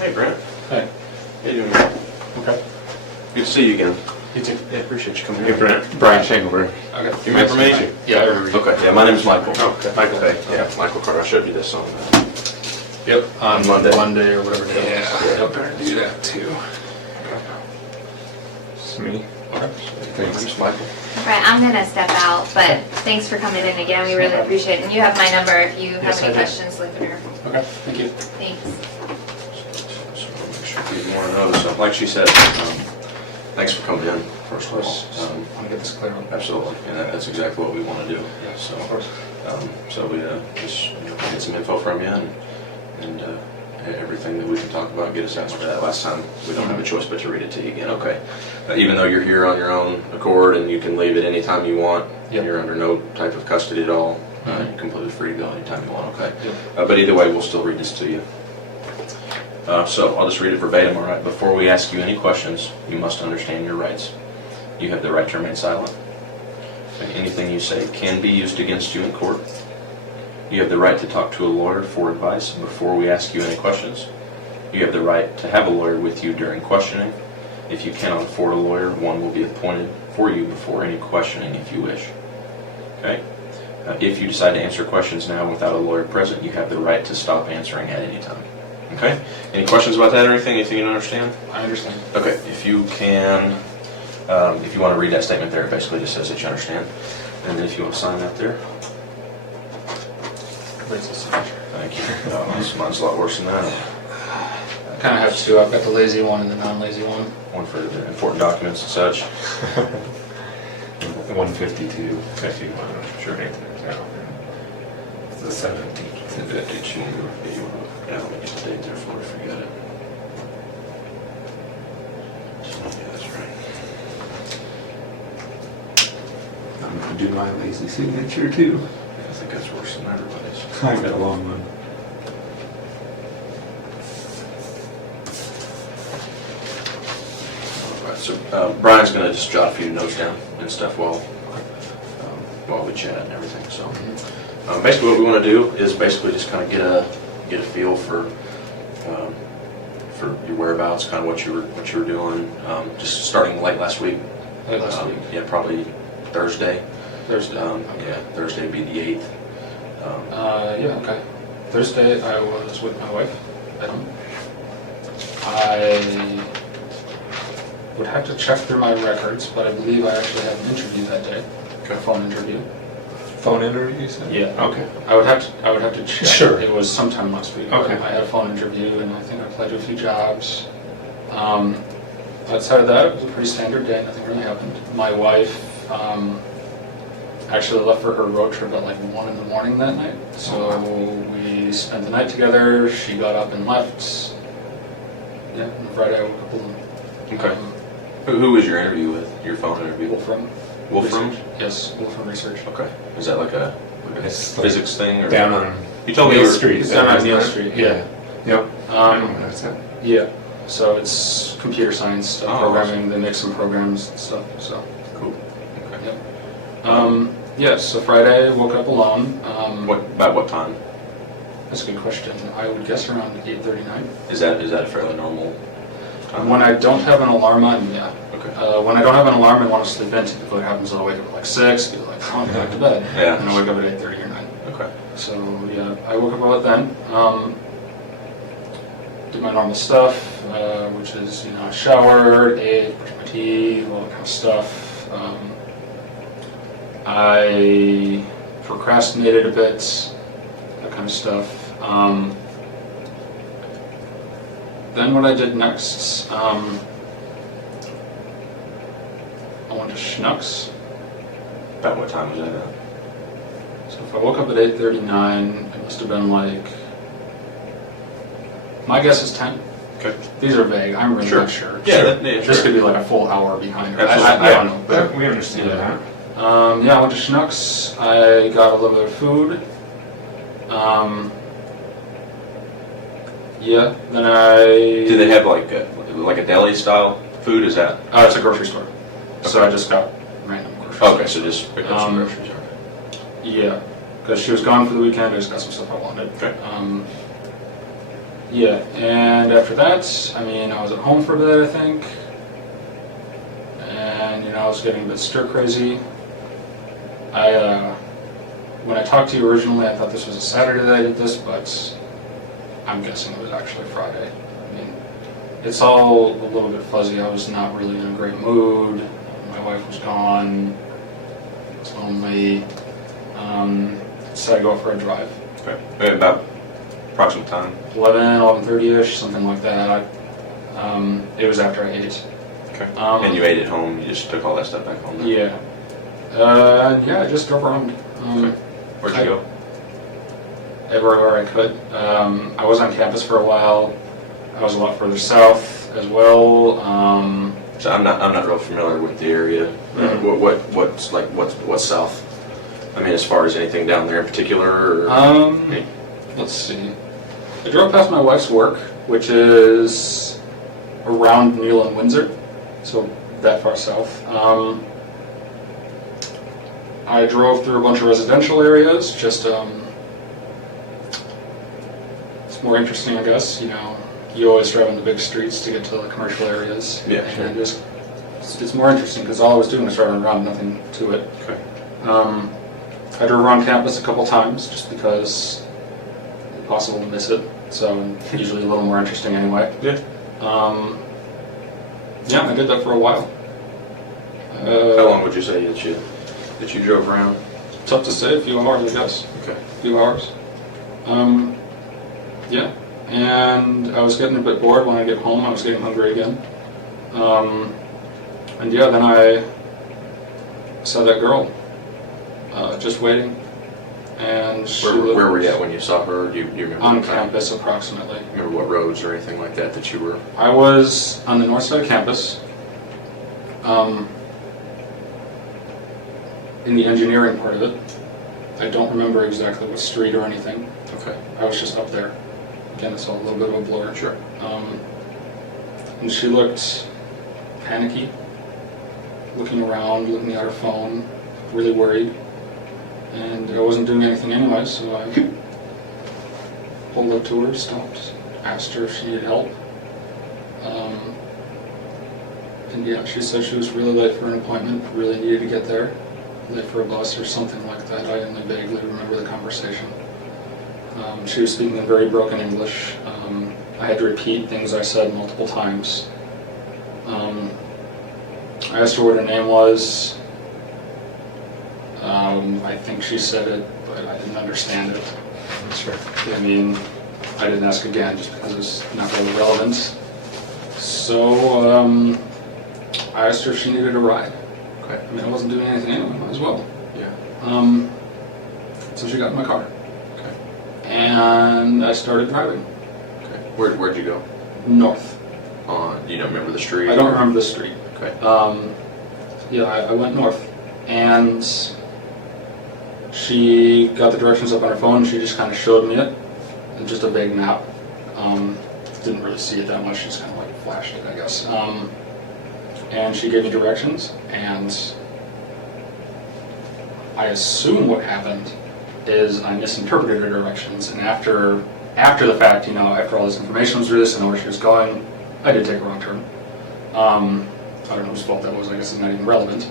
Hey, Brent. Hey. How you doing? Okay. Good to see you again. You too. Yeah, appreciate you coming Hey, in. Brent. Brian Shangelberg. Okay. You remember me? Yeah, I remember you. Okay, yeah, my name's Michael. Okay. Michael. Okay, yeah, Michael Carter. I showed you this on Yep. On Monday. Monday or whatever day. Yeah. Yep. Better do that too. It's me. My Thanks. name's Michael. Right, I'm gonna step out, but thanks for coming in again. We really appreciate it. And you have my number if you have Yes, I any do. questions, leave it here. Okay. Thank you. Thanks. So make sure people want to know. So, like she said, thanks for coming in, first of all. I want to get this clear. Absolutely, and that's exactly what we want to do. Yeah, So, of course. so we just get some info from you and everything that we can talk about, get us answer for that. Last time, we don't have a choice but to read it to you again. Okay. Even though you're here on your own accord and you can leave it anytime you want, Yep. you're under no type of custody at all. You're completely free to go anytime you want. Okay. Yep. But either way, we'll still read this to you. So I'll just read it verbatim. All right. Before we ask you any questions, you must understand your rights. You have the right to remain silent. Anything you say can be used against you in court. You have the right to talk to a lawyer for advice before we ask you any questions. You have the right to have a lawyer with you during questioning. If you cannot afford a lawyer, one will be appointed for you before any questioning if you wish. Okay? If you decide to answer questions now without a lawyer present, you have the right to stop answering at any time. Okay? Any questions about that or anything? Anything you don't understand? I understand. Okay, if you can, if you want to read that statement there, it basically just says that you understand. And then if you want to sign that there. Where's the signature? Thank you. Mine's a lot worse than that. I kind of have two. I've got the lazy one and the non-lazy one. One for the important documents and such. 152. If you want to sure anything down. It's the 17th. And that date you want to, yeah, let me get the date there before I forget it. Yeah, that's right. I'm going to do my lazy signature too. Yeah, I think that's worse than everybody's. I've got a long one. All right, so Brian's going to just jot a few notes down and stuff while we chat and everything. So basically, what we want to do is basically just kind of get a feel for your whereabouts, kind of what you were doing, just starting late last week. Late last week. Yeah, probably Thursday. Thursday. Yeah, Thursday would be the 8th. Yeah, okay. Thursday I was with my wife at home. I would have to check through my records, but I believe I actually had an interview that day. A phone interview. Phone interview, you said? Yeah. Okay. I would have to check. Sure. It was sometime last week. Okay. I had a phone interview and I think I applied to a few jobs. Outside of that, it was a pretty standard day. Nothing really happened. My wife actually left for her road trip at like 1 in the morning that night. So we spent the night together. She got up and left. Yeah, on Friday I woke up alone. Okay. Who was your interview with? Your phone interview? Wolfram. Wolfram? Yes, Wolfram Research. Okay. Is that like a It's physics thing? Or? Down on You told me Neil you were- Street. It's down on Neil Street, yeah. Yep. I know where that's at. Yeah, so it's computer science stuff, Oh, programming. They make some programs and stuff. So, Cool. Okay. yep. Yeah, so Friday I woke up alone. About what time? That's a good question. I would guess around 8:39. Is that a fairly normal time? When I don't have an alarm on, yeah. Okay. When I don't have an alarm and want to sleep in, typically what happens is I'll wake up at like 6, be like, oh, I'm back to bed. Yeah. And I wake up at 8:30 or 9. Okay. So yeah, I woke up about then. Did my normal stuff, which is, I showered, ate, brushed my teeth, all that kind of stuff. I procrastinated a bit, that kind of stuff. Then what I did next, I went to Schnucks. About what time was that? So if I woke up at 8:39, it must have been like, my guess is 10. Okay. These are vague, I'm really Sure. not sure. Yeah, This sure. could be like a full hour behind. I Absolutely. don't know. But We understand Yeah. that. yeah, I went to Schnucks. I got a little bit of food. Yeah, then Do they have like a deli style food? Is that? it's a grocery store. So I just got random groceries. Okay, so just pick up some groceries. Yeah, because she was gone for the weekend. I just got some stuff I wanted. Okay. Yeah, and after that, I mean, I was at home for a bit, I think. And, I was getting a bit stir-crazy. When I talked to you originally, I thought this was a Saturday that I did this, but I'm guessing it was actually Friday. I mean, it's all a little bit fuzzy. I was not really in a great mood. My wife was gone. I was lonely. So I go for a drive. Okay. About approximate time? 11:30ish, something like that. It was after I ate. Okay. And you ate at home, you just took all that stuff back home then? Yeah. I just drove around. Okay. Where'd you go? Everywhere I could. I was on campus for a while. I was a lot further south as well. So I'm not real familiar with the area. What's south? I mean, as far as anything down there in particular? Or, Let's see. I drove past my wife's work, which is around Neal and Windsor, so that far south. I drove through a bunch of residential areas, just, it's more interesting, I guess, you always drive on the big streets to get to the commercial areas. Yeah, sure. And it's more interesting because all I was doing was driving around, nothing to it. Okay. I drove around campus a couple times just because it's possible to miss it, so usually a little more interesting anyway. Yeah. I did that for a while. How long would you say that you drove around? Tough to say, a few hours, I guess. Okay. A few hours. And I was getting a bit bored when I get home. I was getting hungry again. Then I saw that girl, just waiting. And Where were you at when you saw her? Do you remember? On campus, approximately. Remember what roads or anything like that you were? I was on the north side of campus, in the engineering part of it. I don't remember exactly what street or anything. Okay. I was just up there. Again, it's all a little bit of a blur. Sure. And she looked panicky, looking around, looking at her phone, really worried. And I wasn't doing anything anyway, so I pulled up to her, stopped, asked her if she needed help. She said she was really late for an appointment, really needed to get there, late for a bus or something like that. I only vaguely remember the conversation. She was speaking in very broken English. I had to repeat things I said multiple times. I asked her what her name was. I think she said it, but I didn't understand it. Sure. I mean, I didn't ask again just because it's not really relevant. So I asked her if she needed a ride. Okay. I mean, I wasn't doing anything anyway, might as well. Yeah. So she got in my car. Okay. And I started driving Okay. Where'd you go? north. You don't remember the street? I don't remember the street. Okay. I went north. And she got the directions up on her phone. She just kind of showed me it. Just a vague map. Didn't really see it that much. She just kind of like flashed it, I guess. And she gave me directions. And I assume what happened is I misinterpreted her directions. And after the fact, after all this information was released, I know where she was going. I did take a wrong turn. I don't know whose fault that was. I guess it's not even relevant.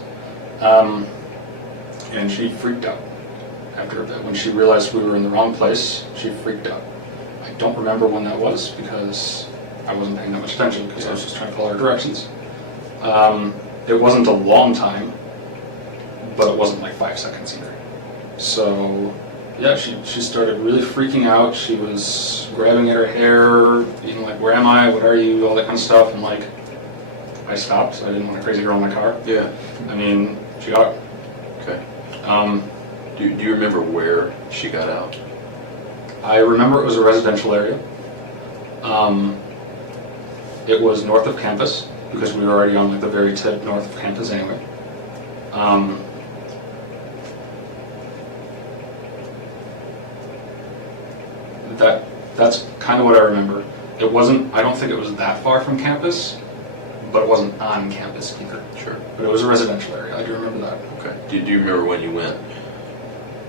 And she freaked out after that. When she realized we were in the wrong place, she freaked out. I don't remember when that was because I wasn't paying that much attention because I was just trying to follow her directions. It wasn't a long time, but it wasn't like 5 seconds either. So, yeah, she started really freaking out. She was grabbing at her hair, being like, "Where am I? What are you?" All that kind of stuff. And like, I stopped. So I didn't want a crazy girl in my car. Yeah. I mean, she got out. Okay. Do you remember where she got out? I remember it was a residential area. It was north of campus because we were already on like the very tip north of campus anyway. That's kind of what I remember. It wasn't. I don't think it was that far from campus, but it wasn't on campus either. Sure. But it was a residential area. I do remember that. Okay. Do you remember when you went?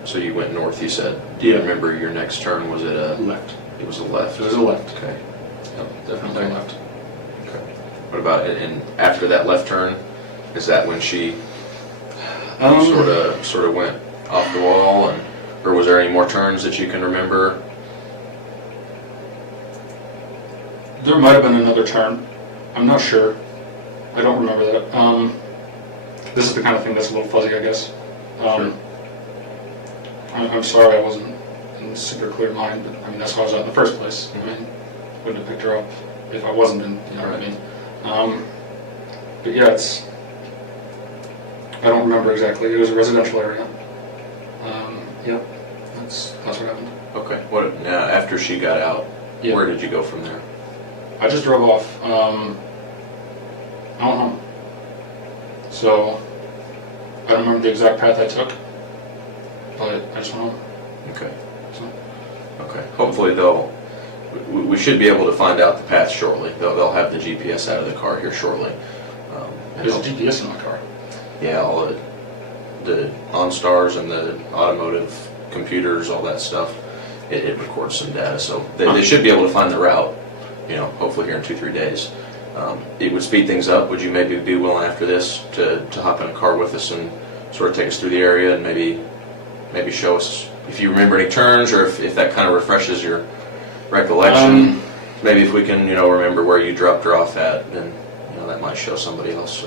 So you went north, you said. Do you Yeah. remember your next turn? Was it a... Left. It was a left? It was a left. Okay. Yep, definitely Okay. left. Okay. What about it? And after that left turn, is that when she sort of went off the wall, and or was there any more turns that you can remember? There might have been another turn. I'm not sure. I don't remember that. This is the kind of thing that's a little fuzzy, I guess. Sure. I'm sorry I wasn't in super clear mind, but I mean, that's how I was at in the first place. I mean, wouldn't have picked her up if I wasn't in, you know what I mean? But yeah, I don't remember exactly. It was a residential area. Yeah, that's what happened. Okay. What now? After she got out, Yeah. where did you go from there? I just drove off. I went home. So I don't remember the exact path I took, but I just went home. Okay. So, Okay. Hopefully we should be able to find out the path shortly. They'll have the GPS out of the car here shortly. And there's a they'll- GPS in my car. Yeah, all the OnStars and the automotive computers, all that stuff, it records some data. So they should be able to find the route, you know, hopefully here in 2-3 days. It would speed things up. Would you maybe be willing after this to hop in a car with us and sort of take us through the area and maybe show us if you remember any turns, or if that kind of refreshes your recollection? Maybe if we can, you know, remember where you dropped her off at, then, you know, that might show somebody else.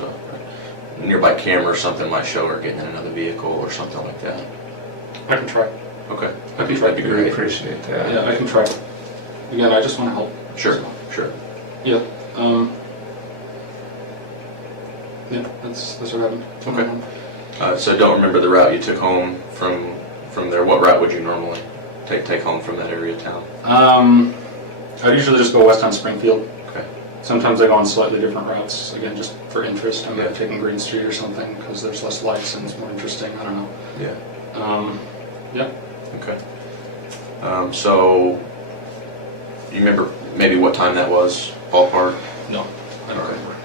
Nearby camera or something might show her getting in another vehicle or something like that. I can try. Okay. I can try. That'd be Really great. appreciate that. Yeah, I can try. Again, I just want to help. Sure, So, sure. yeah. Yeah, that's what happened. Okay. So don't remember the route you took home from there. What route would you normally take home from that area of town? I usually just go west on Springfield. Okay. Sometimes I go on slightly different routes, again, just for interest. I'm Yeah. taking Green Street or something because there's less lights and it's more interesting. I don't know. Yeah. Yeah. Okay. So you remember maybe what time that was, ballpark? No, I don't Alright. remember.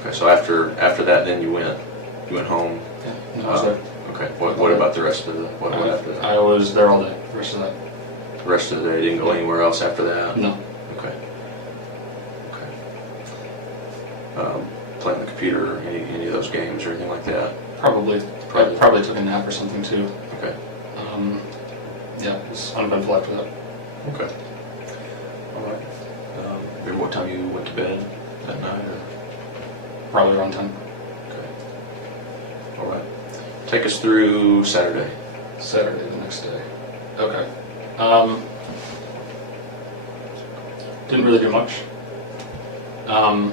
Okay. So after that, then you went home. Yeah, no, I was there. Okay. What about the rest of the what after that? I was there all day. The rest of that. The rest of the day, you didn't go anywhere else after that? No. Okay. Okay. Playing the computer, any of those games or anything like that? Probably. Probably. I probably took a nap or something too. Okay. Yeah, it was uneventful after that. Okay. All right. Remember what time you went to bed that night? Or? Probably around 10. Okay. All right. Take us through Saturday. Saturday, the next day. Okay. Didn't really do much. I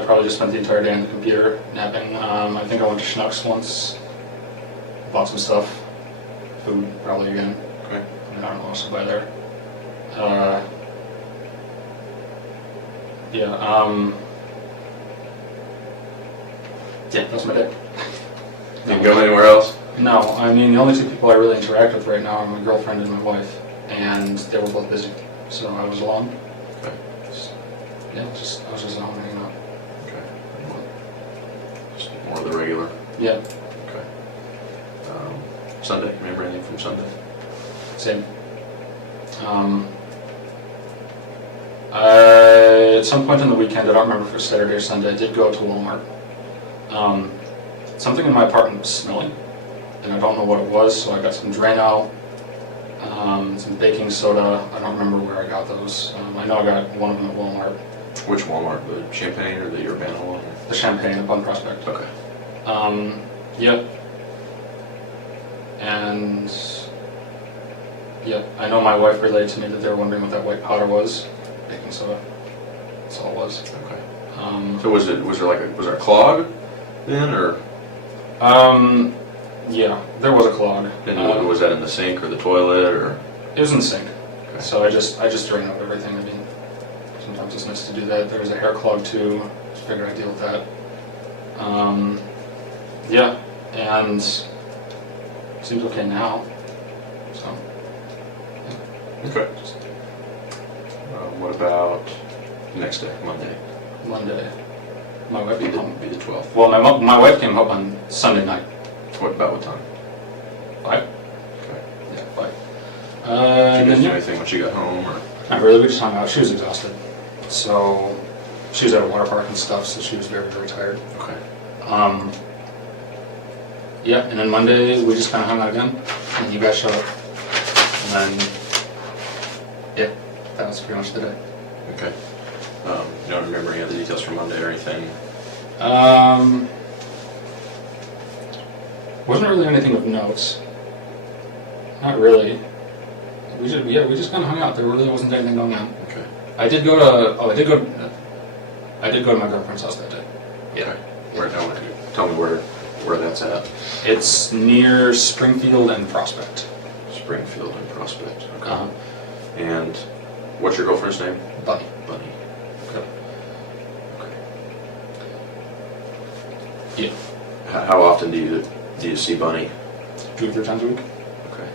probably just spent the entire day on the computer napping. I think I went to Schnucks once, bought some stuff, food probably again. Okay. I don't know what else to buy there. Yeah, that's my day. Didn't go anywhere else? No, I mean, the only two people I really interact with right now are my girlfriend and my wife, and they were both busy, so I was alone. Okay. Yeah, I was just at home hanging out. Okay. Just more of the regular. Yeah, Okay. Sunday. Remember anything from Sunday? same. At some point in the weekend, I don't remember if it was Saturday or Sunday, I did go to Walmart. Something in my apartment was smelling, and I don't know what it was, so I got some Drano, some baking soda. I don't remember where I got those. I know I got one of them at Walmart. Which Walmart? The Champaign or the Urbana one? The Champaign up on Prospect. Okay. Yeah. And yeah, I know my wife relayed to me that they were wondering what that white powder was. Baking soda. That's all it was. Okay. So was there a clog then, or yeah, there was a clog. and was that in the sink or the toilet or? It was in the sink. Okay. So I just drained out everything. I mean, sometimes it's nice to do that. There was a hair clog too. Just figured I'd deal with that. Yeah, and it seems okay now. So Okay. What about the next day, Monday? Monday, my wife came home. Be the 12th. Well, my wife came home on Sunday night. What time? 5. Okay. Did you And guys then, do anything once you got home, or? not really, we just hung out. She was exhausted. So, she was at a water park and stuff, so she was very, very tired. Okay. Yeah, and then Monday, we just kind of hung out again, and you guys showed up. And then, yeah, that was pretty much the day. Okay. You don't remember any other details from Monday or anything? Wasn't really anything of notes. Not really. We just kind of hung out. There really wasn't anything going on. Okay. I did go to my girlfriend's house that day. Okay. Tell me where that's at. It's near Springfield and Prospect. Springfield and Prospect. Okay. Uh-huh. And what's your girlfriend's name? Bunny. Bunny. Okay. Okay. Yeah. How often do you see Bunny? 2 or 3 times a week. Okay.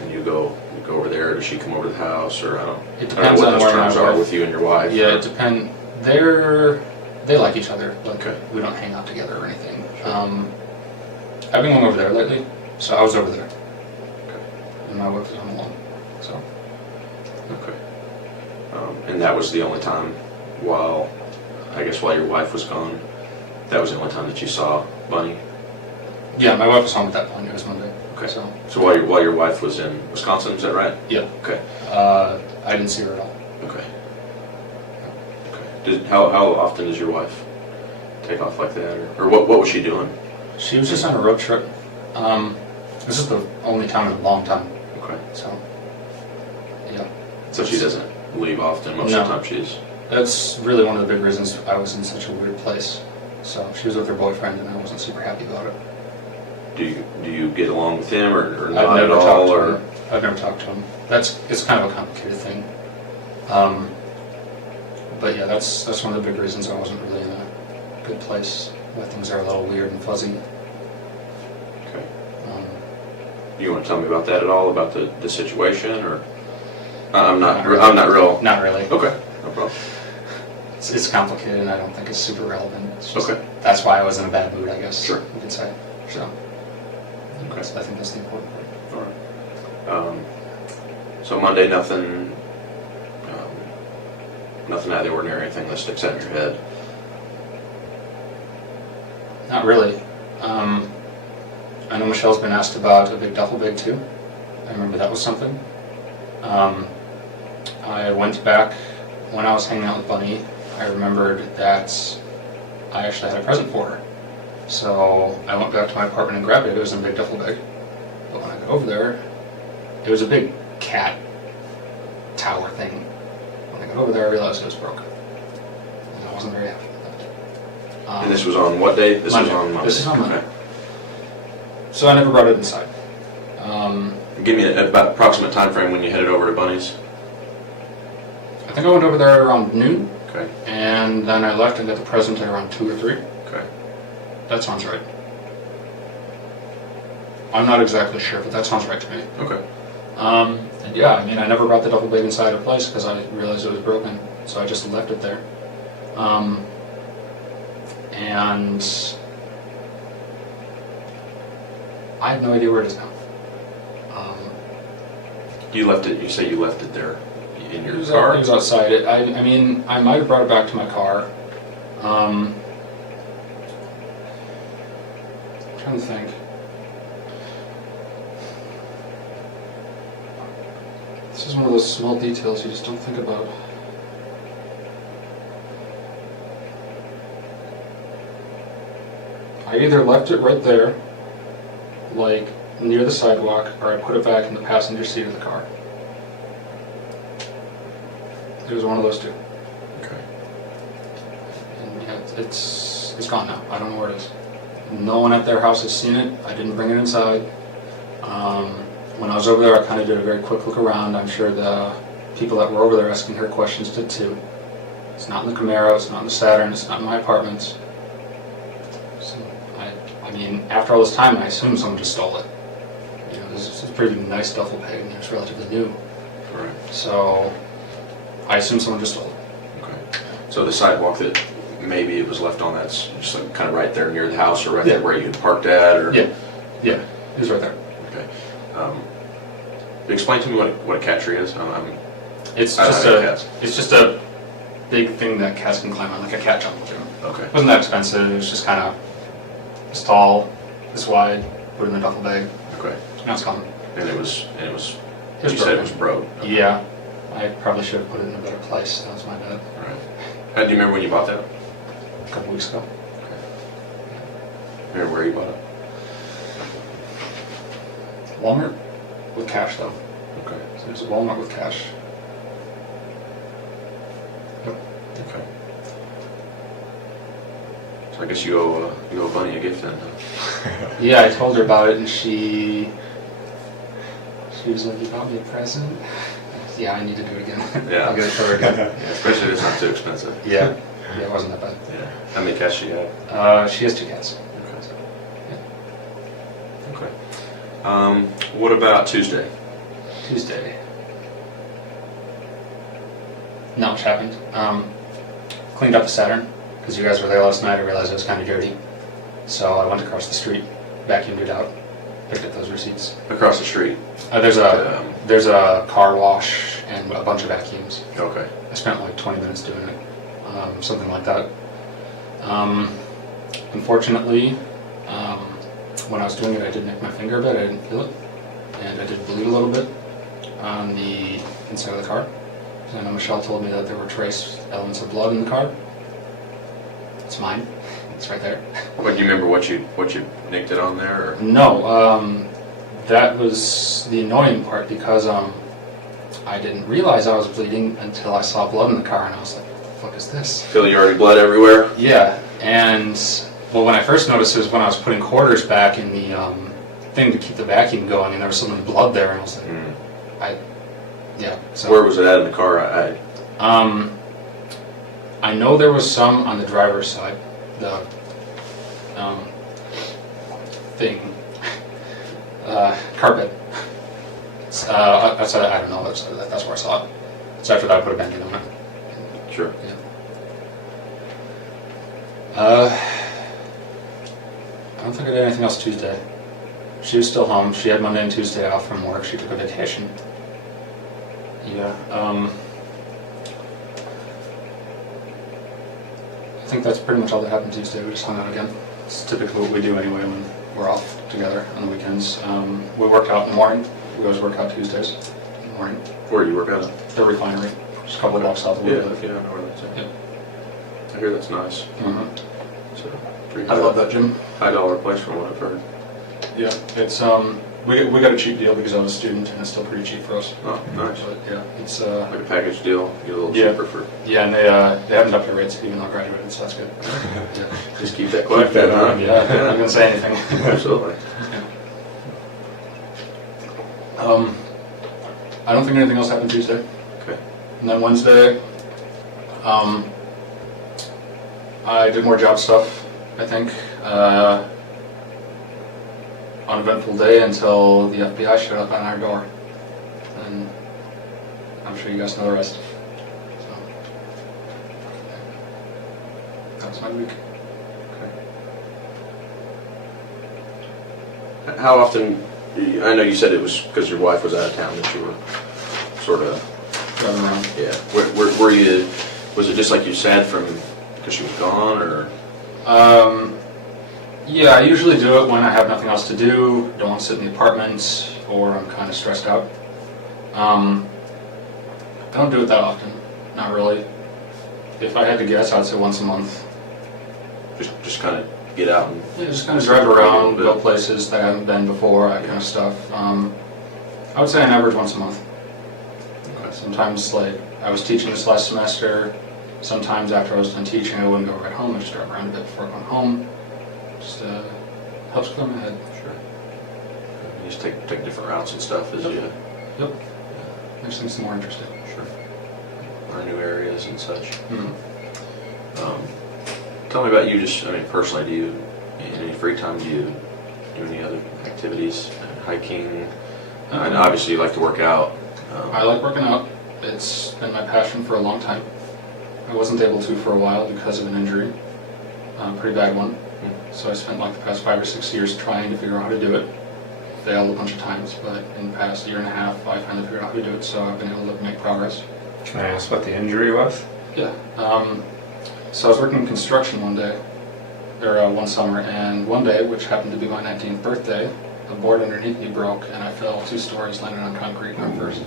And you go over there. Does she come over to the house, or I don't It know depends what on those where my terms are wife. with you and your wife? Yeah, or- it depends. They like each other. Like, Okay. we don't hang out together or anything. Sure. I've been going over there lately, so I was over there, Okay. and my wife was home alone. So Okay. And that was the only time while your wife was gone, that was the only time that you saw Bunny? yeah, my wife was home at that point. It was Monday. Okay. So while your wife was in Wisconsin, is that right? yeah, Okay. I didn't see her at all. Okay. Okay. How often does your wife take off like that, or what was she doing? She was just on a road trip. This is the only time in a long time. Okay. So yeah, So she doesn't leave often. Most No. of the time she's. that's really one of the big reasons I was in such a weird place. So she was with her boyfriend, and I wasn't super happy about it. Do you get along with him or I've not at never all, talked to or? him. I've never talked to him. It's kind of a complicated thing. But yeah, that's one of the big reasons I wasn't really in a good place. Why things are a little weird and fuzzy. Okay. Um, You want to tell me about that at all, about the situation, or? I'm not Not real. Not really. Okay, no problem. It's complicated, and I don't think it's super relevant. It's just, Okay. That's why I was in a bad mood, I guess. Sure. You could say. So. Okay. I think that's the important part. All right. So Monday, nothing out of the ordinary, anything that sticks out in your head? Not really. I know Michelle's been asked about a big duffel bag too. I remember that was something. I went back when I was hanging out with Bunny. I remembered that I actually had a present for her. So I went back to my apartment and grabbed it. It was in a big duffel bag. But when I got over there, it was a big cat tower thing. When I got over there, I realized it was broken. And I wasn't very happy with that. And this was on what day? This Monday. was on Monday. This is on Monday. Okay. So I never brought it inside. Give me about approximate time frame when you headed over to Bunny's. I think I went over there around noon, Okay. and then I left and got the present at around 2 or 3. Okay. That sounds right. I'm not exactly sure, but that sounds right to me. Okay. And yeah, I mean, I never brought the duffel bag inside her place because I realized it was broken, so I just left it there. And I have no idea where it is now. You left it. You say you left it there in your It car. was outside. I mean, I might have brought it back to my car. I'm trying to think. This is one of those small details you just don't think about. I either left it right there, like near the sidewalk, or I put it back in the passenger seat of the car. It was one of those two. Okay. And yeah, it's gone now. I don't know where it is. No one at their house has seen it. I didn't bring it inside. When I was over there, I kind of did a very quick look around. I'm sure the people that were over there asking her questions did too. It's not in the Camaro, it's not in the Saturn, it's not in my apartments. So, I mean, after all this time, I assume someone just stole it. You know, this is a pretty nice duffel bag, and it's relatively new. Right. So, I assume someone just stole it. Okay. So the sidewalk that maybe it was left on, that's just like kind of right there near the house, or right there where you had parked at, or? Yeah, it was right there. Okay. Explain to me what a cat tree is. It's I don't just have a cats. it's just a big thing that cats can climb on, like a cat jungle gym. Okay. It wasn't that expensive. It was just kind of this tall, this wide, put in a duffel bag. Okay. Now it's gone. And it was. was You said it broken. was broke. Okay. Yeah, I probably should have put it in a better place. That was my bad. All right. Do you remember when you bought that? A couple weeks ago. Remember where you bought it? Walmart with cash though. Okay. So there's a Walmart with cash. Yep. Okay. So I guess you owe Bunny a gift then. Huh? Yeah, I told her about it and she was like, "You bought me a present?" Yeah, I need to do it again. Yeah. I'll get it for her again. Yeah, especially if it's not too expensive. Yeah. Yeah, it wasn't that bad. Yeah. How many cats you got? She has 2 cats. Okay. What about Tuesday? Tuesday. Not much happened. Cleaned up the Saturn, because you guys were there last night. I realized it was kind of dirty. So I went across the street, vacuumed it out, picked up those receipts. Across the street. There's a car wash and a bunch of vacuums. Okay. I spent like 20 minutes doing it, something like that. Unfortunately, when I was doing it, I did nick my finger a bit. I didn't feel it, and I did bleed a little bit on the inside of the car. So I know Michelle told me that there were trace elements of blood in the car. It's mine. It's right there. What do you remember? What you nicked it on there? Or? No, that was the annoying part because I didn't realize I was bleeding until I saw blood in the car, and I was like, "What the fuck is this?" Feel you already blood everywhere? Yeah, and well, when I first noticed it was when I was putting quarters back in the thing to keep the vacuum going, and there was so much blood there, and I was like, yeah. So Where was it at in the car? I know there was some on the driver's side, the thing, carpet. Outside, I don't know. That's where I saw it. So after that, I put a Band-Aid on it. Sure. Yeah. I don't think I did anything else Tuesday. She was still home. She had Monday and Tuesday off from work. She took a vacation. Yeah. I think that's pretty much all that happened Tuesday. We just hung out again. It's typically what we do anyway when we're off together on the weekends. We work out in the morning. We always work out Tuesdays in the morning. Where do you work out? The refinery. Just a couple of blocks south of Yeah, where we live. yeah, I know where that's at. Yep. I hear that's nice. So, pretty I love that gym. $5 place from what I've heard. Yeah, it's we got a cheap deal because I was a student and it's still pretty cheap for us. Oh, nice. But yeah, it's Like a package deal, get a little Yeah. cheaper for. yeah, and they haven't upped their rates even though I graduated, so that's good. Yeah. Just keep that quiet. Keep that huh? on, yeah, I'm not gonna say anything. Absolutely. I don't think anything else happened Tuesday. Okay. And then Wednesday, I did more job stuff, I think. Uneventful day until the FBI showed up on our door. And I'm sure you guys know the rest. So, that was my week. How often? I know you said it was because your wife was out of town that you were sort of. Driving around. Yeah. Were you? Was it just like you sad from because she was gone, or? Yeah, I usually do it when I have nothing else to do, don't want to sit in the apartment, or I'm kind of stressed out. I don't do it that often, not really. If I had to guess, I'd say once a month. Just kind of get out and. Yeah, just kind of drive around, bit. go places that I haven't been before, that kind of stuff. I would say on average once a month. Sometimes, like, I was teaching this last semester, sometimes after I was done teaching I wouldn't go right home, I'd just drive around a bit before going home. Just helps clear my head. Sure. You just take different routes and stuff as you. Yep. Makes things more interesting. Sure. Learn new areas and such. Mm-hmm. Tell me about you. Just, I mean, personally, do you in any free time do you do any other activities? Hiking. And obviously, you like to work out. I like working out. It's been my passion for a long time. I wasn't able to for a while because of an injury, pretty bad one. So I spent like the past 5 or 6 years trying to figure out how to do it. failed a bunch of times, but in the past year and a half, I finally figured out how to do it, so I've been able to make progress. Can I ask what the injury was? Yeah. So I was working in construction one day, or one summer, and one day, which happened to be my 19th birthday, the board underneath me broke, and I fell 2 stories, landed on concrete, arm first.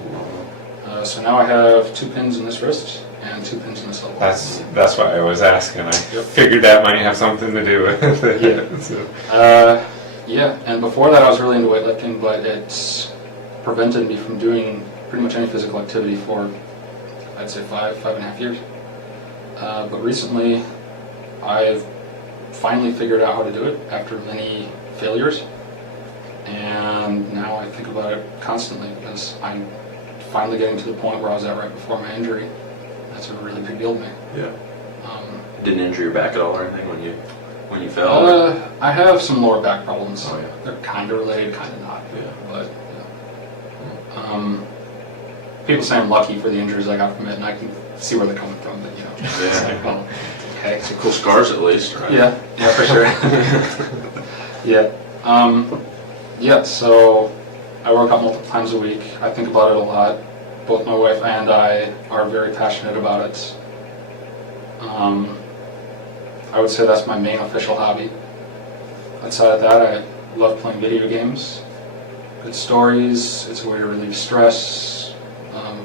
So now I have 2 pins in this wrist and 2 pins in this elbow. That's what I was asking. I figured that might have something to do with it. Yeah. So. Yeah, and before that I was really into weightlifting, but it's prevented me from doing pretty much any physical activity for, I'd say, 5.5 years. But recently, I've finally figured out how to do it after many failures, and now I think about it constantly because I'm finally getting to the point where I was at right before my injury. That's a really big deal to me. Yeah. Didn't injure your back at all or anything when you fell? I have some lower back problems. Oh, yeah. They're kind of related, kind of not. Yeah. But yeah. People say I'm lucky for the injuries I got from it, and I can see where they're coming from. But it's like, well, okay. Some cool scars at least, right? Yeah, for sure. Yeah. Yeah. So I work out multiple times a week. I think about it a lot. Both my wife and I are very passionate about it. I would say that's my main official hobby. Outside of that, I love playing video games. Good stories, it's a way to relieve stress,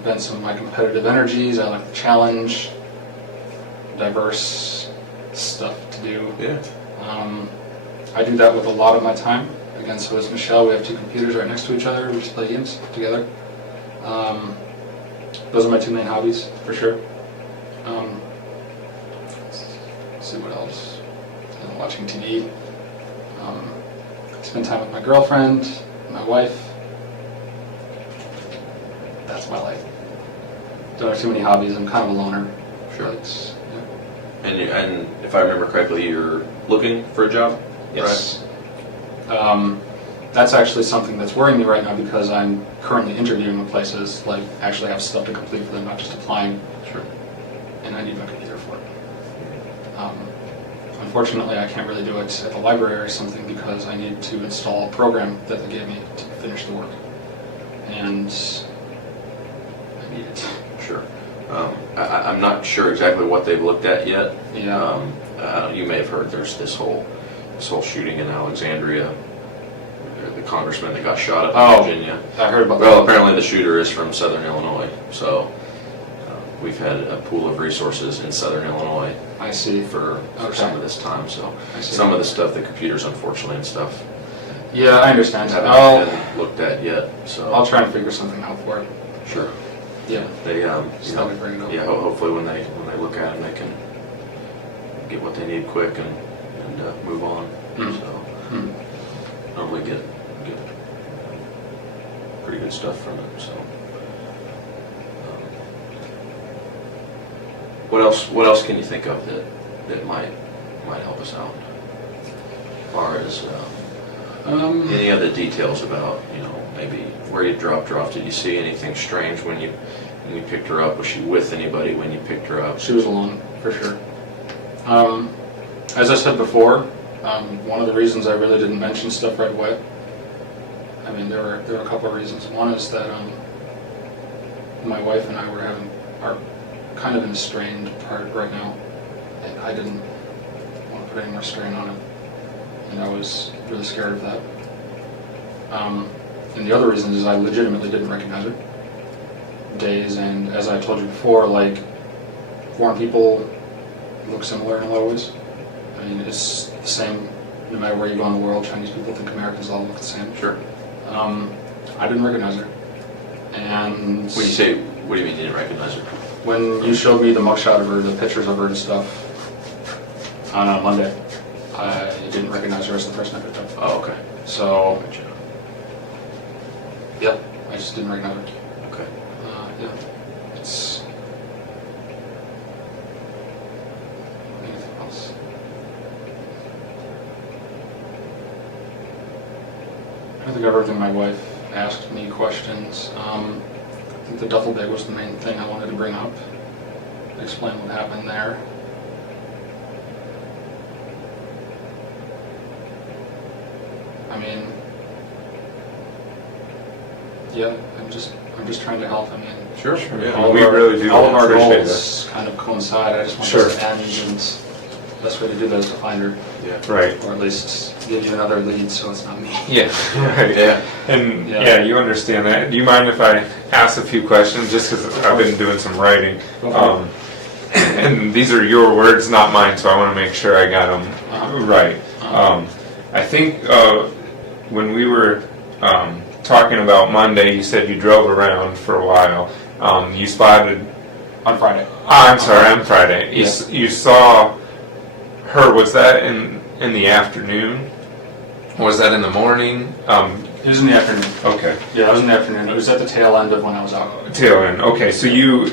vent some of my competitive energies. I like the challenge, diverse stuff to do. Yeah. I do that with a lot of my time. Again, so does Michelle. We have 2 computers right next to each other. We just play games together. Those are my 2 main hobbies, for sure. Let's see what else. Watching TV. Spend time with my girlfriend, my wife. That's my life. Don't have too many hobbies. I'm kind of a loner. Sure. But, yeah. And if I remember correctly, you're looking for a job? Yes. That's actually something that's worrying me right now because I'm currently interviewing with places, like actually have stuff to complete for them, not just applying. Sure. And I need my computer for it. Unfortunately, I can't really do it at the library or something because I need to install a program that they gave me to finish the work. And I need it. Sure. I'm not sure exactly what they've looked at yet. Yeah. You may have heard there's this whole shooting in Alexandria. The congressman that got shot up in Virginia. I heard about that. Well, apparently the shooter is from Southern Illinois, so we've had a pool of resources in Southern Illinois. I see. For some of this time, so I see. some of the stuff, the computers, unfortunately, and stuff, Yeah, I understand. haven't been looked at yet. So I'll try and figure something out for it. sure. Yeah. They Just thought we'd bring it up. yeah. Hopefully, when they look at them, they can get what they need quick and move on. So normally get pretty good stuff from it. So what else can you think of that might help us out? As far as any other details about maybe where you dropped her off? Did you see anything strange when you picked her up? Was she with anybody when you picked her up? She was alone, for sure. As I said before, one of the reasons I really didn't mention stuff right away, I mean, there were a couple of reasons. One is that my wife and I are kind of in a strained part right now, and I didn't want to put any more strain on it, and I was really scared of that. And the other reason is I legitimately didn't recognize her. Days, and as I told you before, like, foreign people look similar in a lot of ways. I mean, it's the same no matter where you go in the world. Chinese people think Americans all look the same. Sure. I didn't recognize her. And What do you mean you didn't recognize her? when you showed me the mugshot of her, the pictures of her and stuff on Monday, I didn't recognize her as the person I picked up. Oh, okay. So, Gotcha. yeah, I just didn't recognize her. Okay. Yeah, it's anything else. I think everything my wife asked me questions. I think the duffel bag was the main thing I wanted to bring up. Explain what happened there. I mean, Yeah, I'm just trying to help. I mean, Sure. all We of our, really do all of our appreciate goals kind of coincide. I just want Sure. us to end, and the best way to do that is to find her, Yeah. Right. or at least give you another lead so it's not me. Yeah. Right. Yeah. And Yeah. yeah, you understand that. Do you mind if I ask a few questions, just because I've been doing some writing? Go for And these are your words, not mine, so I want to make sure I got them right. I think when we were talking about Monday, you said you drove around for a while. You spotted. On Friday. I'm sorry, on Friday. You, Yeah. you saw her. Was that in the afternoon? Was that in the morning? It was in the afternoon. Okay. Yeah, it was in the afternoon. It was at the tail end of when I was out. Tail end. Okay, so you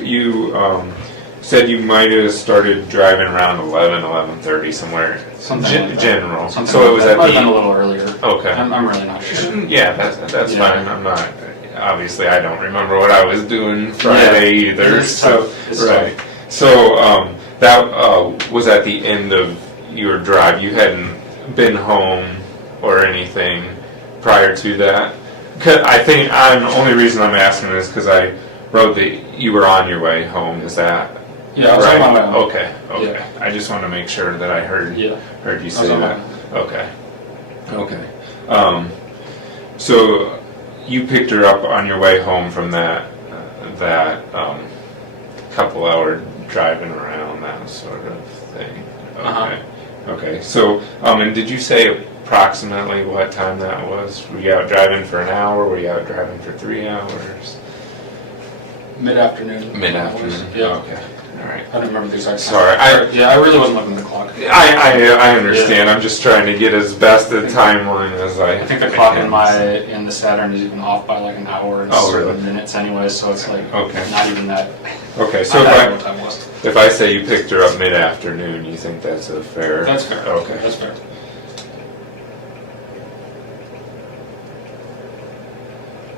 said you might have started driving around 11:30 somewhere. Something like that. General. Something So like it was that. at Might have been a the. little earlier. Okay. I'm really not sure. Yeah, that's Yeah. fine. I'm not. Obviously, I don't remember what I was doing Friday either. It's So tough. It's right. So that was at the end of your drive. You hadn't been home or anything prior to that. 'Cause I think the only reason I'm asking this because I wrote that you were on your way home. Is that Yeah, I was right? on my way home. Okay. Okay. Yeah. I just want to make sure that I heard Yeah. you I was say on my that. way. Okay. Okay. So you picked her up on your way home from that couple hour driving around, that sort of thing. Okay. Uh-huh. Okay. So and did you say approximately what time that was? Were you out driving for an hour? Were you out driving for 3 hours? Mid-afternoon. Mid-afternoon. Yeah. Okay. All right. I don't remember the exact time. Sorry, I really wasn't looking at the clock. I understand. I'm just trying to get as best a timeline as I. I think the clock in the Saturn is even off by like an hour and Oh, certain really? minutes anyway, so it's like Okay. not even that. Okay, so I don't know what time it was. if I say you picked her up mid-afternoon, you think that's a fair? That's fair. Okay. That's fair.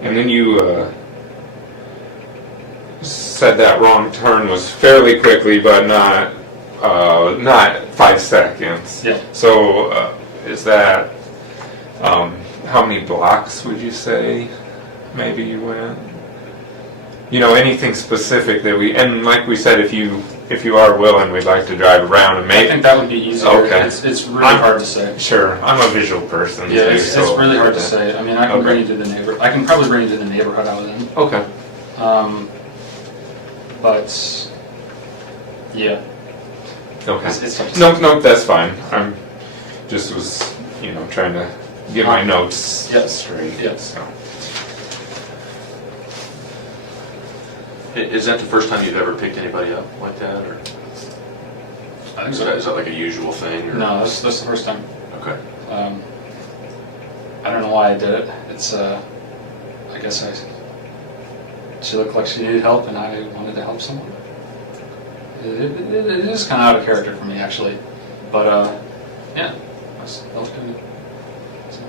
And then you said that wrong turn was fairly quickly, but not 5 seconds. Yeah. So is that how many blocks would you say maybe you went? You know, anything specific that and like we said, if you are willing, we'd like to drive around and I make. think that would be easier. Okay. It's really hard to say. Sure, I'm a visual person. Yeah, too, it's so- really hard to say. I mean, I can Okay. bring you to the I can probably bring you to the neighborhood I was in. Okay. But yeah, Okay. it's tough to No, that's fine. I'm just was trying to get my notes Yep. straight. Yep. So. Is that the first time you've ever picked anybody up like that, or I think is so. that like a usual thing? Or? No, that's the first time. Okay. I don't know why I did it. It's I guess she looked like she needed help, and I wanted to help someone. It is kind of out of character for me, actually. But yeah, that was good. So,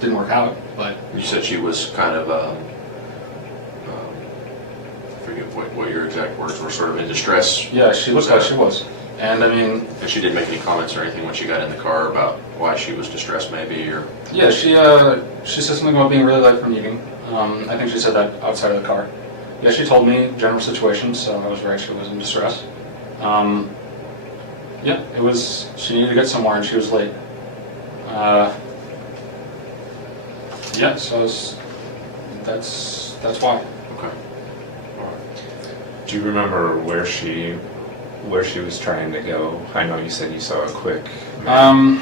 didn't work out, but You said she was kind of, I forget what your exact words were, sort of in distress. yeah, she looked like she was. And I mean, And she didn't make any comments or anything when she got in the car about why she was distressed, maybe, or. yeah, she said something about being really late for a meeting. I think she said that outside of the car. Yeah, she told me general situation, so I was right. She was in distress. Yeah, it was. She needed to get somewhere, and she was late. Yeah, so that's why. Okay. All right. Do you remember where she was trying to go? I know you said you saw a quick map,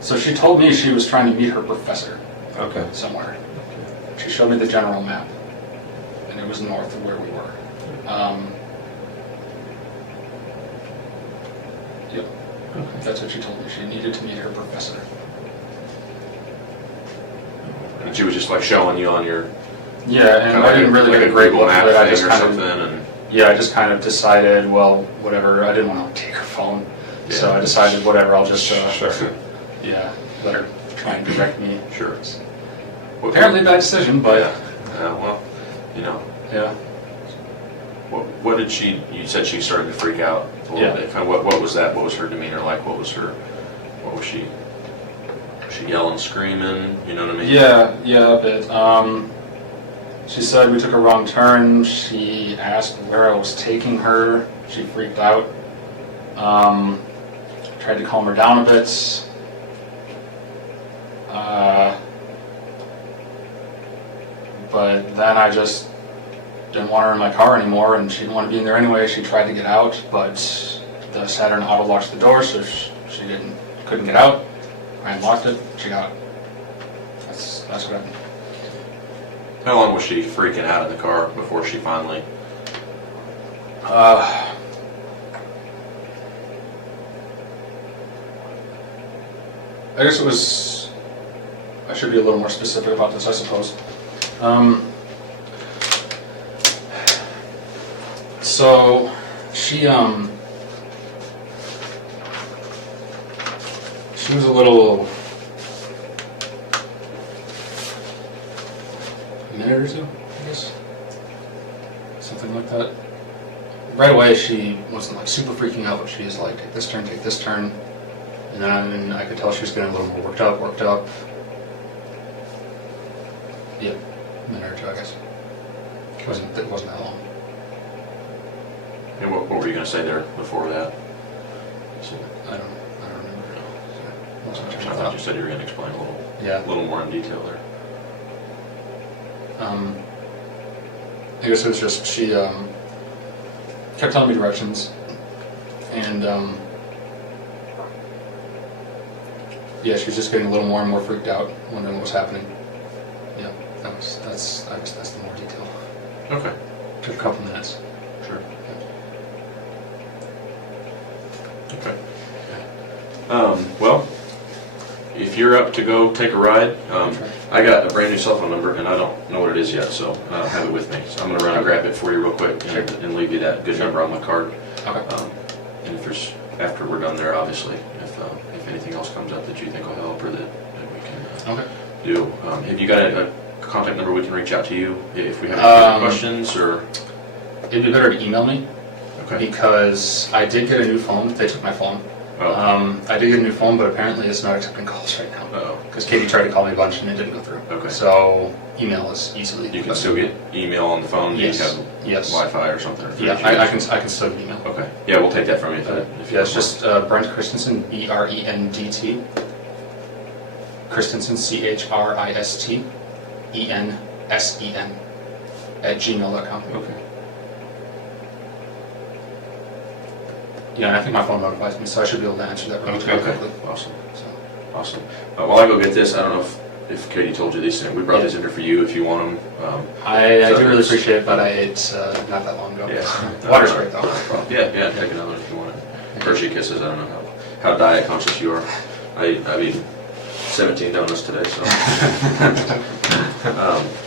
So she told me she was trying to meet her professor but- okay. somewhere. She showed me the general map, and it was north of where we were. Yep, that's what she told me. She needed to meet her professor. And she was just like showing you on your. Yeah, and kinda I didn't really like get a a great Google look map at it. I thing just or kind something, of, and. yeah, I just kind of decided, well, whatever. I didn't want to take her phone, so I decided, whatever. I'll just, Sure. yeah, let her try and direct me. Sure. Apparently, bad decision, but Yeah, well, yeah. what did she, you said she started to freak out a little Yeah. bit. Kind of what was that? What was her demeanor like? Was she she yelling, screaming? You know what I mean? Yeah, a bit. She said we took a wrong turn. She asked where I was taking her. She freaked out. Tried to calm her down a bit. But then I just didn't want her in my car anymore, and she didn't want to be in there anyway. She tried to get out, but the Saturn auto locked the door, so she couldn't get out. I unlocked it. She got out. That's what happened. How long was she freaking out in the car before she finally? I guess it was. I should be a little more specific about this, I suppose. So she was a little. A minute or two, I guess. Something like that. Right away, she wasn't like super freaking out, but she was like, take this turn. And then I could tell she was getting a little more worked up. Yeah, a minute or two, I guess. It wasn't that long. And what were you going to say there before that? I don't remember. I thought you said you were going to explain a little more in detail there. I guess it was just she kept telling me directions, and she was just getting a little more and more freaked out, wondering what was happening. Yeah, I guess that's the more detail. Okay. Took a couple minutes. Sure. Okay. Well, if you're up to go take a ride, I got a brand new cell phone number and I don't know what it is yet, so I don't have it with me. So I'm going to run and grab it for you real quick and leave you that good number on my card. Okay. And if there's, after we're done there, obviously, if anything else comes up that you think will help or that we can do. Have you got a contact number we can reach out to you if we have any questions or? It'd be better to email me. Okay. Because I did get a new phone. They took my phone. Oh. I did get a new phone, but apparently it's not accepting calls right now. Uh-oh. Because Katie tried to call me a bunch and it didn't go through. Okay. So email is easily. You can still get email on the phone? Yes. You have Yes. Wi-Fi or something? Yeah, I can still get email. Okay. Yeah, we'll take that from you. If Yeah, it's just Brendt Christensen, Brendt. Christensen, CHRISTENSEN @gmail.com. Okay. Yeah, and I think my phone notifies me, so I should be able to answer that really quickly. Awesome. So. Awesome. While I go get this, I don't know if Katie told you these things. We brought these in here for you if you want them. I do really appreciate it, but it's not that long ago. Yeah. Water's great though. Yeah, take another one if you want it. Hershey Kisses, I don't know how diet conscious you are. I've eaten 17 donuts today, so.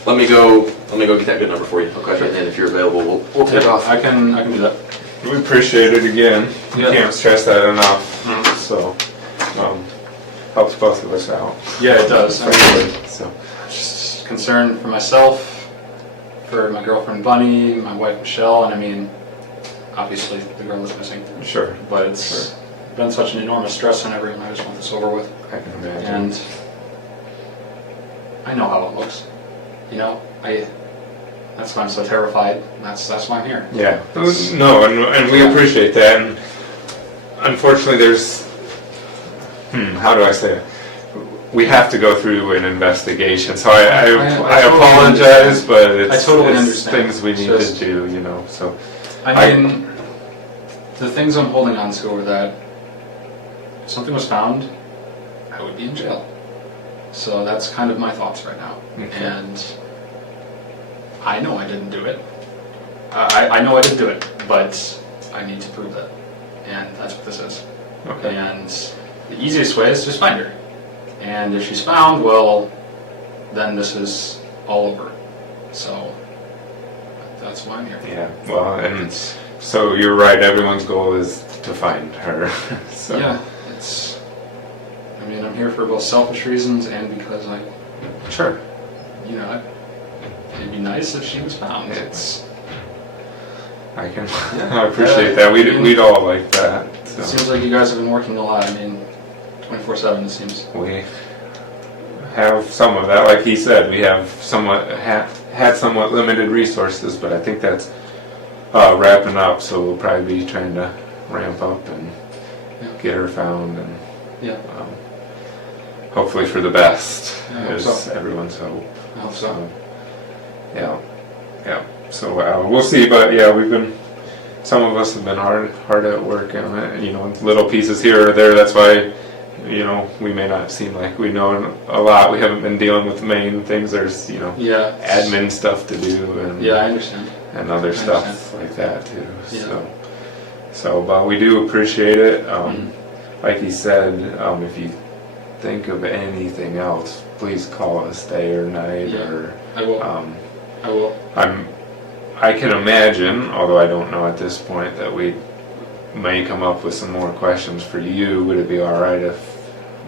Let me go get that good number for you. Okay, and then if you're available, we'll take off. I can do that. We appreciate it again. You Yeah. can't stress that enough. So, helps both of us out. Yeah, it does. I mean, So, just concerned for myself, for my girlfriend Bunny, my wife Michelle, and I mean, obviously the girl is missing. sure. But it's been such an enormous stress on everyone. I just want this over with. I can imagine. And I know how it looks. You know, that's why I'm so terrified. That's why I'm here. Yeah. No, and we appreciate that. And unfortunately, there's, how do I say it? We have to go through an investigation. So I totally apologize, but I it's totally understand. things we need to do, you know. So I mean, the things I'm holding on to are that if something was found, I would be in jail. So that's kind of my thoughts right now. Okay. And I know I didn't do it. I know I didn't do it, but I need to prove that. And that's what this is. Okay. And the easiest way is just find her. And if she's found, well, then this is all over. So that's why I'm here. Yeah. Well, and so you're right. Everyone's goal is to find her. So. Yeah, I mean, I'm here for both selfish reasons and because Sure. it'd be nice if she was found. I can. Yeah. I appreciate that. We'd all like that. It So. seems like you guys have been working a lot. I mean, 24/7 it seems. have some of that. Like he said, we have had somewhat limited resources, but I think that's wrapping up. So we'll probably be trying to ramp up and get her found, and Yeah. hopefully for the best I hope is so. everyone's hope. I hope so. Yeah. So we'll see, but yeah, some of us have been hard at work on it. You know, little pieces here or there. That's why, you know, we may not seem like we know a lot. We haven't been dealing with the main things. There's, you know, Yeah. admin stuff to do, and Yeah, I understand. and other I stuff understand. like that too. Yeah. So, but we do appreciate it. Like he said, if you think of anything else, please call us day or night. Yeah. Or I will. I will. I can imagine, although I don't know at this point, that we may come up with some more questions for you. Would it be all right if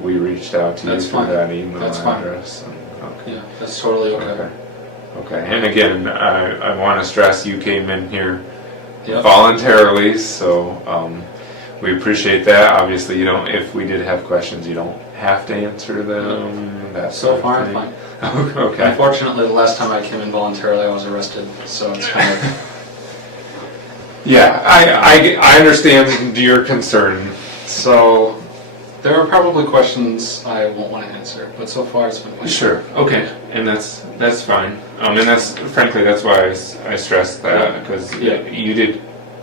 we reached out to That's you through fine. that email That's fine. address? Okay. Yeah, that's totally okay. Okay. And again, I want to stress you came in here Yep. voluntarily, so we appreciate that. Obviously, you don't. If we did have questions, you don't have to answer them. That So sort of far, I'm thing. fine. Okay. Unfortunately, the last time I came in voluntarily, I was arrested, so it's kind of... Yeah, I understand your concern. So, there are probably questions I won't want to answer, but so far it's been fine. Sure. Okay, and that's fine. And that's frankly that's why I stressed that, because Yeah. you did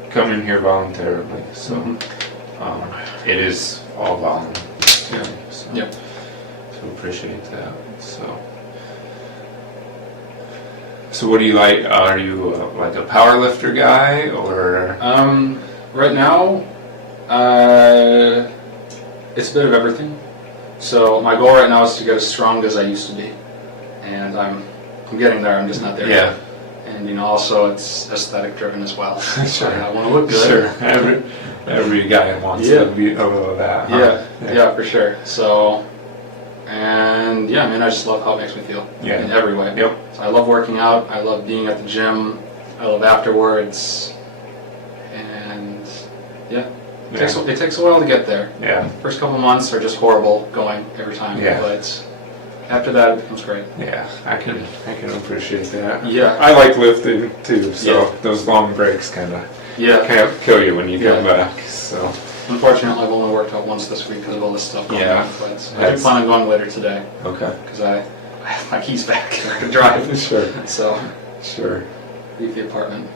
come in here voluntarily, so Mhm. it is all voluntary. Yeah. So, Yep. so appreciate that. So what do you like? Are you like a power lifter guy, or Right now, it's a bit of everything. So my goal right now is to get as strong as I used to be, and I'm getting there. I'm just not there yeah? yet. And you know, also it's aesthetic driven as well. Sure. I want to look good. Sure. Every guy wants Yeah. to be a little of that. Huh? Yeah, for sure. So, and yeah, I mean, I just love how it makes me feel Yeah. in every way. Yep. So I love working out. I love being at the gym. I love afterwards. And yeah, it takes a while to get there. Yeah. First couple months are just horrible going every time. Yeah. But after that, it becomes great. Yeah, I can appreciate that. Yeah. I like lifting too, so Yeah. those long breaks kind of Yeah. kill you when you come Yeah. back. So Unfortunately, I've only worked out once this week because of all this stuff going Yeah. on. But I do That's- plan on going later today okay, because I have my keys back and I can drive. sure, So, sure, leave the apartment.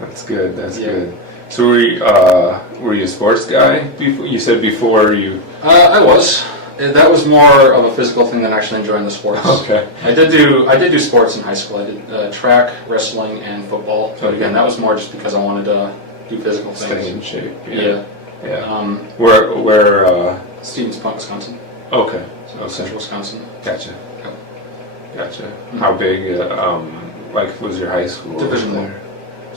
that's good. That's Yeah. good. So were you a sports guy? Before, you said before you. I was. That was more of a physical thing than actually enjoying the sports. Okay. I did do sports in high school. I did track, wrestling, and football. But again, that was more just because I wanted to do physical Stay things. in shape. Yeah. Yeah. Where? Stevens Point, Wisconsin. Okay. So Okay. Central Wisconsin. Gotcha. Yep. Gotcha. Mhm. How big? Like was your high school? Division there? one.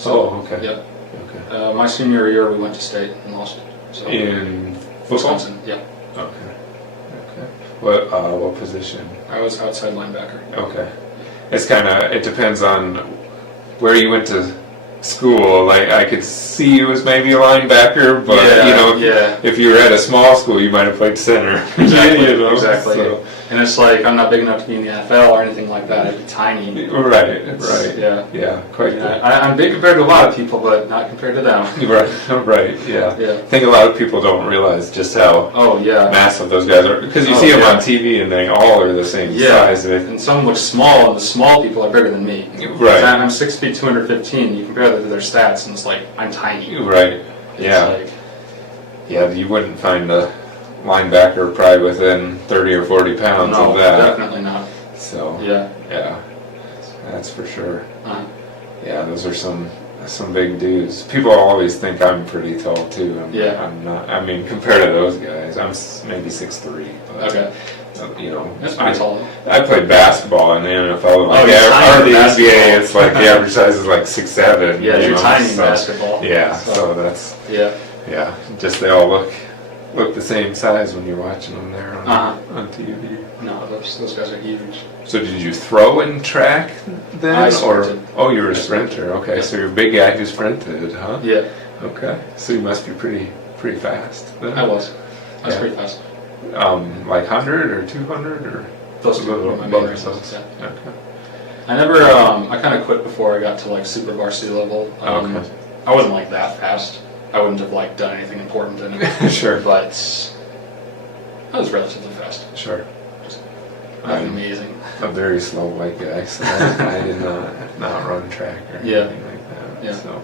Oh, okay. Yeah. Okay. My senior year, we went to state and lost. So In football? Wisconsin. Yeah. Okay. What position? I was outside linebacker. Okay. It's it depends on where you went to school. Like I could see you as maybe a linebacker, but yeah. if you were at a small school, you might have played center. Exactly. You know, Exactly. so- And it's like I'm not big enough to be in the NFL or anything like that. I'd be tiny. Right. Yeah. Yeah. Quite. Yeah, I'm big compared to a lot of people, but not compared to them. Right. Right. Yeah. Yeah. I think a lot of people don't realize just how Oh yeah. massive those guys are, because you Oh, see them yeah. on TV and they all are the same Yeah. size. And some look small, and the small people are bigger than me. Right. I'm 6 feet 215. You compare that to their stats, and it's like I'm tiny. Right. It's Yeah. like, Yeah, you wouldn't find a linebacker probably within 30 or 40 pounds no, of that. definitely not. So, Yeah. yeah, that's for sure. Uh, Yeah, those are some big dudes. People always think I'm pretty tall too. Yeah. I'm not. I mean, compared to those guys, I'm maybe 6'3". But, okay. You know, That's pretty tall. I played basketball in the NFL. Like, you're tiny or in the basketball. NBA, it's like the average size is like 6'7". Yeah, you you're know, tiny in so- basketball. Yeah, so that's. Yeah. Yeah, just they all look the same size when you're watching them there Uh-huh. on TV. No, those guys are huge. So did you throw in track then? I or sprinted. oh, you were a sprinter. Okay, Yeah. so you're a big guy who sprinted, huh? Yeah, Okay, so you must be pretty fast then. I was. I was Yeah. pretty fast. Like 100 or 200 or Those two Little were my main both of reasons. those. Yeah. Okay. I never, I kind of quit before I got to like super varsity level. Okay. I wasn't like that fast. I wouldn't have like done anything important in it. Sure. But I was relatively fast. Sure. Nothing I'm amazing. a very slow white guy, so I did not run track or anything like that. Yeah. So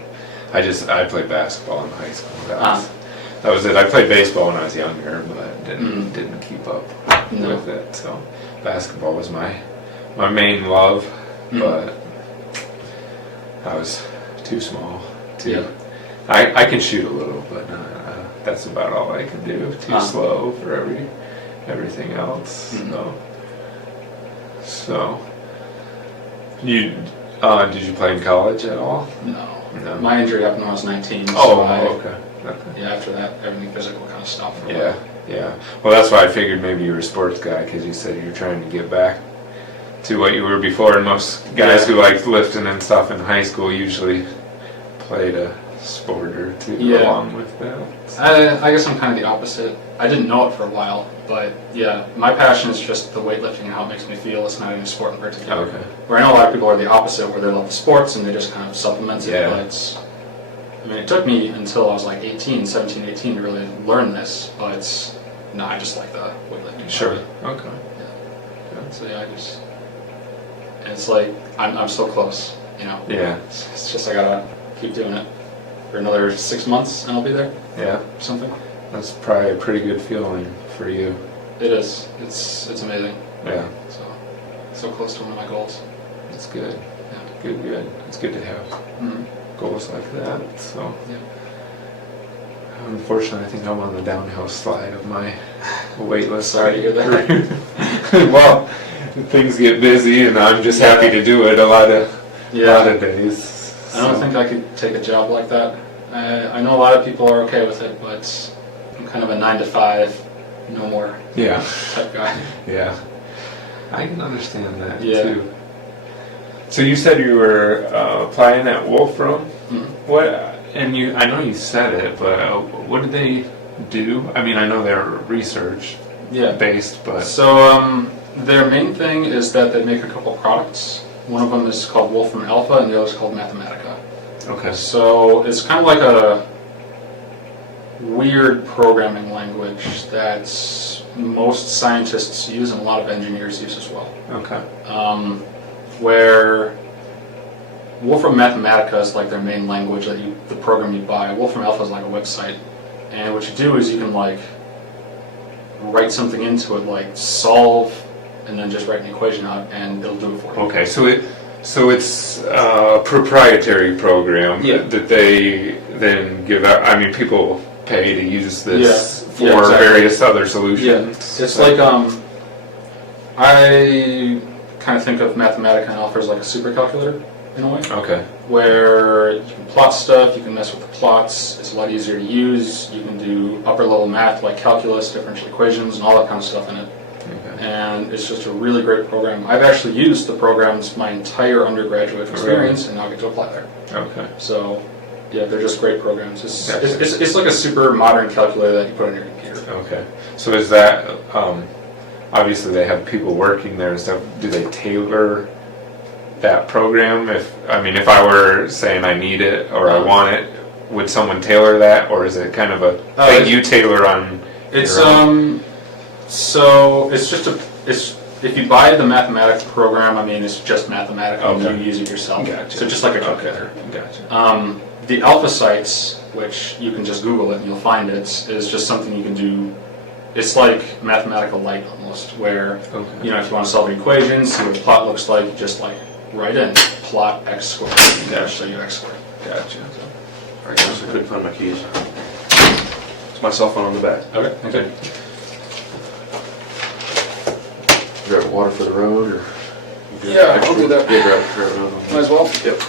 I played basketball in high school. That was it. I played baseball when I was younger, but didn't keep up with it. So basketball was my main love, but I was too small. I can shoot a little, but that's about all I can do. Too slow for everything else. So you did you play in college at all? No. No. My injury happened when I was 19. Okay. Yeah, after that, everything physical kind of stopped for a Yeah, while. yeah. Well, that's why I figured maybe you were a sports guy, because you said you were trying to get back to what you were before. And most guys who liked lifting and stuff in high school usually played a sport or two along with that. I guess I'm kind of the opposite. I didn't know it for a while, but yeah, my passion is just the weightlifting and how it makes me feel. It's not any sport in particular. Okay. Where I know a lot of people are the opposite, where they love the sports and they just kind of supplement it. Yeah. But I mean, it took me until I was like 17, 18 to really learn this. But no, I just like the weightlifting. Sure. Okay. So yeah, and it's like I'm so close, you know. Yeah. It's just I gotta keep doing it for another 6 months, and I'll be there. Yeah. Or something. That's probably a pretty good feeling for you. It is. It's amazing. Yeah. So close to one of my goals. That's good. Yeah. Good. It's good to have goals like that. So. Yeah. Unfortunately, I think I'm on the downhill slide of my weightlifting. Sorry to hear that. Well, things get busy, and I'm just happy to do it a lot of days. I don't think I could take a job like that. I know a lot of people are okay with it, but I'm kind of a 9 to 5, no more type guy. Yeah. I can understand that Yeah. too. So you said you were applying at Wolfram. What? And I know you said it, but what did they do? I mean, I know they're research based, but So their main thing is that they make a couple products. One of them is called Wolfram Alpha, and the other is called Mathematica. okay. So it's kind of like a weird programming language that most scientists use and a lot of engineers use as well. Okay. Where Wolfram Mathematica is like their main language, that the program you buy. Wolfram Alpha is like a website, and what you do is you can like write something into it, like solve, and then just write an equation out, and it'll do it for you. Okay. So it's a proprietary program that they then give out. I mean, people pay to use this for various other solutions. Yeah. It's like I kind of think of Mathematica and Alpha as like a supercalculator in a way. Okay. Where you can plot stuff, you can mess with the plots, it's a lot easier to use, you can do upper level math like calculus, differential equations, and all that kind of stuff in it. Okay. And it's just a really great program. I've actually used the programs my entire undergraduate experience, and now I get to apply there. Okay. So, yeah, they're just great programs. It's like a super modern calculator that you put on your computer. Okay. So is that, obviously they have people working there and stuff, do they tailor that program? If I were saying I need it or I want it, would someone tailor that, or is it kind of a thing you tailor on It's your own? So it's just if you buy the Mathematica program, I mean it's just Mathematica and you use it yourself. Gotcha. So just like a calculator. Gotcha. The Alpha sites, which you can just Google it and you'll find it, is just something you can do. It's like Mathematica Light almost, where you know if you want to solve an equation, see what the plot looks like, you just like write in plot x squared. That'll show you x squared. Gotcha. All right, guys, I couldn't find my keys. It's my cell phone on the back. Okay. Okay. Grab water for the road, or? Yeah, I'll do that. Yeah, grab it. Might as well. Yep.